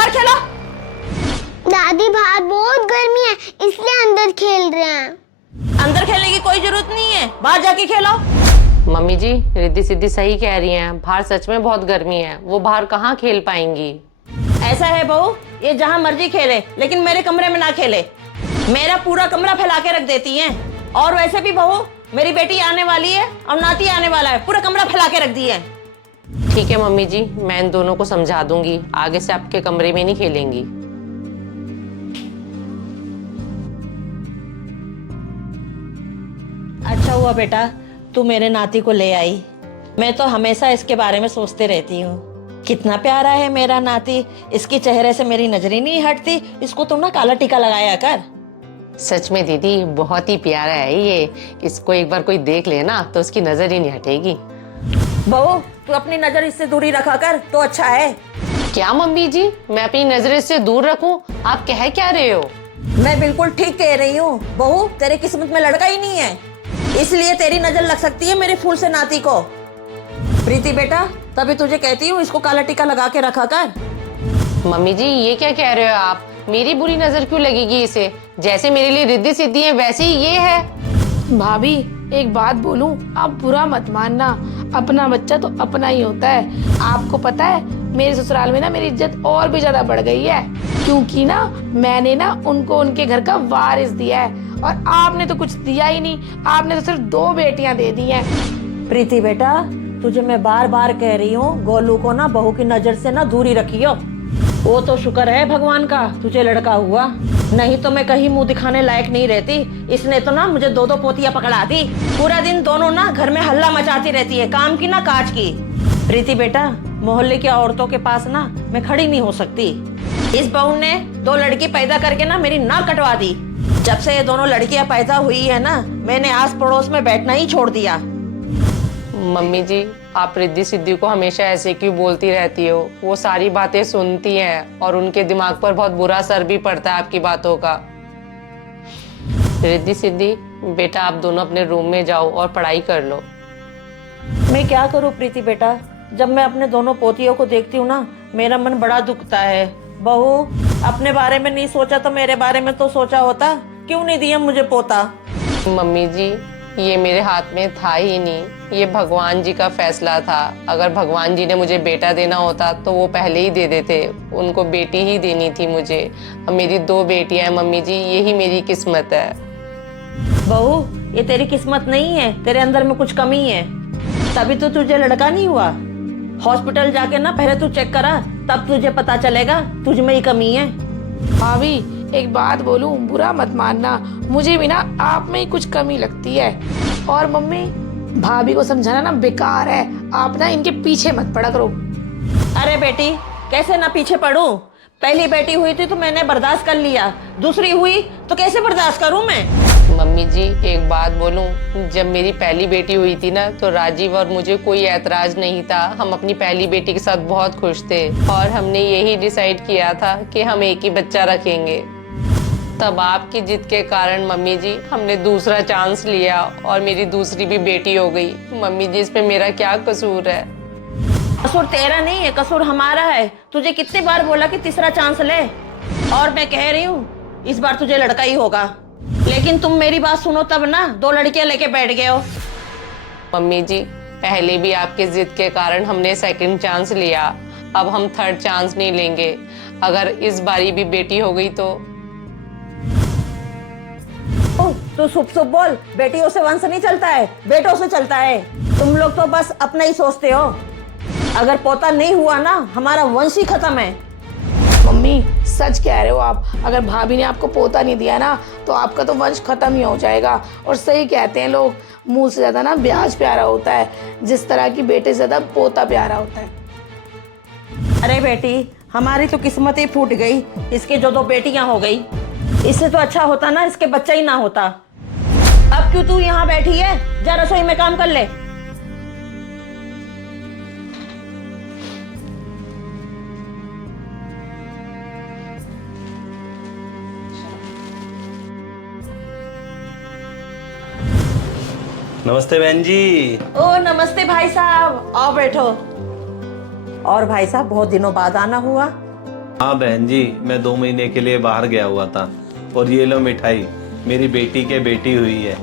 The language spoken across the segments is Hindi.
बाहर खेलो। दादी बाहर बहुत गर्मी है इसलिए अंदर खेल रहे हैं। अंदर खेलने की कोई जरूरत नहीं है, बाहर जाके खेलो। मम्मी जी रिद्धि सिद्धि सही कह रही हैं, बाहर सच में बहुत गर्मी है, वो बाहर कहाँ खेल पाएंगी। ऐसा है बहू, ये जहाँ मर्जी खेले लेकिन मेरे कमरे में ना खेले। मेरा पूरा कमरा फैला के रख देती हैं। और वैसे भी बहू, मेरी बेटी आने वाली है और नाती आने वाला है, पूरा कमरा फैला के रख दिए हैं। ठीक है मम्मी जी, मैं इन दोनों को समझा दूंगी, आगे से आपके कमरे में नहीं खेलेंगी। अच्छा हुआ बेटा तू मेरे नाती को ले आई। मैं तो हमेशा इसके बारे में सोचते रहती हूँ, कितना प्यारा है मेरा नाती। इसके चेहरे से मेरी नजर ही नहीं हटती। इसको तुम ना काला टीका लगाया कर। सच में दीदी बहुत ही प्यारा है ये, इसको एक बार कोई देख लेना तो उसकी नजर ही नहीं हटेगी। बहू तू अपनी नजर इससे दूरी रखा कर तो अच्छा है। क्या मम्मी जी, मैं अपनी नजर इससे दूर रखूं? आप कह क्या रहे हो? मैं बिल्कुल ठीक कह रही हूँ बहू, तेरी किस्मत में लड़का ही नहीं है, इसलिए तेरी नजर लग सकती है मेरे फूल से नाती को। प्रीति बेटा तभी तुझे कहती हूँ इसको काला टीका लगा के रखा कर। मम्मी जी ये क्या कह रहे हो आप? मेरी बुरी नजर क्यों लगेगी इसे? जैसे मेरे लिए रिद्धि सिद्धि है वैसे ही ये है। भाभी एक बात बोलूं, आप बुरा मत मानना, अपना बच्चा तो अपना ही होता है। आपको पता है मेरे ससुराल में ना मेरी इज्जत और भी ज्यादा बढ़ गई है, क्योंकि ना मैंने ना उनको उनके घर का वारिस दिया है और आपने तो कुछ दिया ही नहीं, आपने तो सिर्फ 2 बेटियां दे दी हैं। प्रीति बेटा तुझे मैं बार बार कह रही हूँ, गोलू को ना बहू की नजर से ना दूरी रखियो। वो तो शुक्र है भगवान का तुझे लड़का हुआ, नहीं तो मैं कहीं मुंह दिखाने लायक नहीं रहती। इसने तो ना मुझे 2 पोतियां पकड़ा दी। पूरा दिन दोनों ना घर में हल्ला मचाती रहती है, काम की ना काज की। प्रीति बेटा मोहल्ले की औरतों के पास ना मैं खड़ी नहीं हो सकती। इस बहू ने 2 लड़की पैदा करके ना मेरी नाक कटवा दी। जब से ये दोनों लड़कियां पैदा हुई है ना, मैंने आस पड़ोस में बैठना ही छोड़ दिया। मम्मी जी आप रिद्धि सिद्धि को हमेशा ऐसे क्यों बोलती रहती हो? वो सारी बातें सुनती हैं और उनके दिमाग पर बहुत बुरा असर भी पड़ता है आपकी बातों का। रिद्धि सिद्धि बेटा आप दोनों अपने रूम में जाओ और पढ़ाई कर लो। मैं क्या करूं प्रीति बेटा, जब मैं अपने दोनों पोतियों को देखती हूँ ना मेरा मन बड़ा दुखता है। बहू अपने बारे में नहीं सोचा तो मेरे बारे में तो सोचा होता, क्यों नहीं दिया मुझे पोता? मम्मी जी ये मेरे हाथ में था ही नहीं, ये भगवान जी का फैसला था। अगर भगवान जी ने मुझे बेटा देना होता तो वो पहले ही दे देते, उनको बेटी ही देनी थी मुझे। अब मेरी 2 बेटियां हैं मम्मी जी, यही मेरी किस्मत है। बहू ये तेरी किस्मत नहीं है, तेरे अंदर में कुछ कमी है, तभी तो तुझे लड़का नहीं हुआ। हॉस्पिटल जाके ना पहले तू चेक करा, तब तुझे पता चलेगा तुझ में ही कमी है। भाभी एक बात बोलूं, बुरा मत मानना, मुझे भी ना आप में ही कुछ कमी लगती है। और मम्मी भाभी को समझाना ना बेकार है, आप ना इनके पीछे मत पड़ा करो। अरे बेटी कैसे ना पीछे पड़ूं? पहली बेटी हुई थी तो मैंने बर्दाश्त कर लिया, दूसरी हुई तो कैसे बर्दाश्त करूं मैं? मम्मी जी एक बात बोलूं, जब मेरी पहली बेटी हुई थी ना तो राजीव और मुझे कोई ऐतराज नहीं था। हम अपनी पहली बेटी के साथ बहुत खुश थे और हमने यही डिसाइड किया था कि हम एक ही बच्चा रखेंगे। तब आपकी जिद के कारण मम्मी जी हमने दूसरा चांस लिया और मेरी दूसरी भी बेटी हो गई। मम्मी जी इसमें मेरा क्या कसूर है? कसूर तेरा नहीं है, कसूर हमारा है। तुझे कितनी बार बोला कि तीसरा चांस ले, और मैं कह रही हूँ इस बार तुझे लड़का ही होगा, लेकिन तुम मेरी बात सुनो तब ना 2 लड़कियां लेके बैठ गए हो। मम्मी जी पहले भी आपके जिद के कारण हमने सेकंड चांस लिया, अब हम थर्ड चांस नहीं लेंगे। अगर इस बारी भी बेटी हो गई तो तू शुभ शुभ बोल, बेटियों से वंश नहीं चलता है, बेटों से चलता है। तुम लोग तो बस अपना ही सोचते हो। अगर पोता नहीं हुआ ना हमारा वंश ही खत्म है। मम्मी सच कह रहे हो आप, अगर भाभी ने आपको पोता नहीं दिया ना तो आपका तो वंश खत्म ही हो जाएगा। और सही कहते हैं लोग, मुंह से ज्यादा ना ब्याज प्यारा होता है, जिस तरह की बेटे से ज्यादा पोता प्यारा होता है। अरे बेटी हमारी तो किस्मत ही फूट गई, इसकी जो 2 बेटियां हो गई। इससे तो अच्छा होता ना इसके बच्चा ही ना होता। अब क्यों तू यहाँ बैठी है, जा रसोई में काम कर ले। नमस्ते बहन जी। ओ नमस्ते भाई साहब, आओ बैठो। और भाई साहब बहुत दिनों बाद आना हुआ। हाँ बहन जी, मैं 2 महीने के लिए बाहर गया हुआ था। और ये लो मिठाई, मेरी बेटी के बेटी हुई है।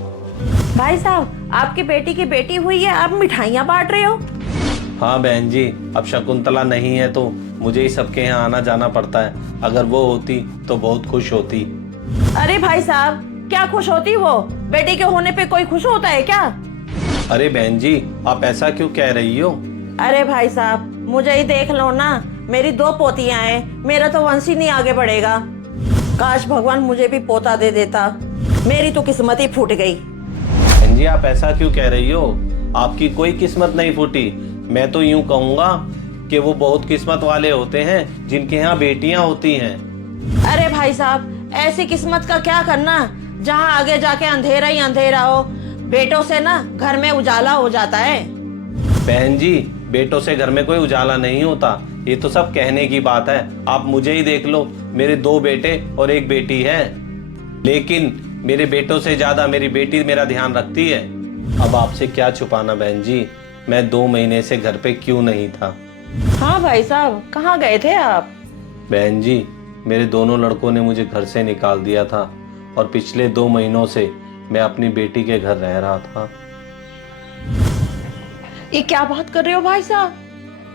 भाई साहब, आपकी बेटी की बेटी हुई है, आप मिठाइयाँ बांट रहे हो? हाँ बहन जी, अब शकुंतला नहीं है तो मुझे ही सबके यहाँ आना जाना पड़ता है। अगर वो होती तो बहुत खुश होती। अरे भाई साहब, क्या खुश होती वो? बेटी के होने पे कोई खुश होता है क्या? अरे बहन जी, आप ऐसा क्यों कह रही हो? अरे भाई साहब, मुझे ही देख लो ना, मेरी 2 पोतियां हैं, मेरा तो वंश ही नहीं आगे बढ़ेगा। काश भगवान मुझे भी पोता दे देता, मेरी तो किस्मत ही फूट गई। बहन जी, आप ऐसा क्यों कह रही हो? आपकी कोई किस्मत नहीं फूटी। मैं तो यूं कहूँगा कि वो बहुत किस्मत वाले होते हैं जिनके यहाँ बेटियां होती हैं। अरे भाई साहब, ऐसी किस्मत का क्या करना जहाँ आगे जाके अंधेरा ही अंधेरा हो। बेटों से ना घर में उजाला हो जाता है। बहन जी, बेटों से घर में कोई उजाला नहीं होता, ये तो सब कहने की बात है। आप मुझे ही देख लो, मेरे 2 बेटे और 1 बेटी है, लेकिन मेरे बेटों से ज्यादा मेरी बेटी मेरा ध्यान रखती है। अब आपसे क्या छुपाना बहन जी, मैं 2 महीने से घर पे क्यों नहीं था। हाँ भाई साहब, कहाँ गए थे आप? बहन जी, मेरे दोनों लड़कों ने मुझे घर से निकाल दिया था और पिछले 2 महीनों से मैं अपनी बेटी के घर रह रहा था। ये क्या बात कर रहे हो भाई साहब?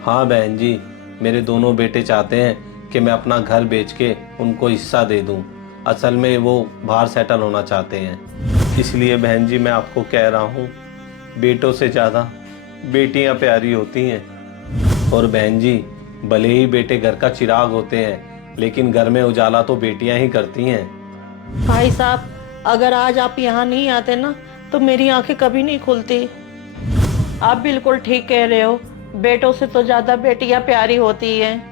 हाँ बहन जी, मेरे दोनों बेटे चाहते हैं कि मैं अपना घर बेच के उनको हिस्सा दे दूं। असल में वो बाहर सेटल होना चाहते हैं। इसलिए बहन जी, मैं आपको कह रहा हूँ, बेटों से ज़्यादा बेटियाँ प्यारी होती हैं। और बहन जी, भले ही बेटे घर का चिराग होते हैं, लेकिन घर में उजाला तो बेटियाँ ही करती हैं। भाई साहब, अगर आज आप यहाँ नहीं आते ना तो मेरी आंखें कभी नहीं खुलती। आप बिल्कुल ठीक कह रहे हो, बेटों से तो ज्यादा बेटियां प्यारी होती हैं।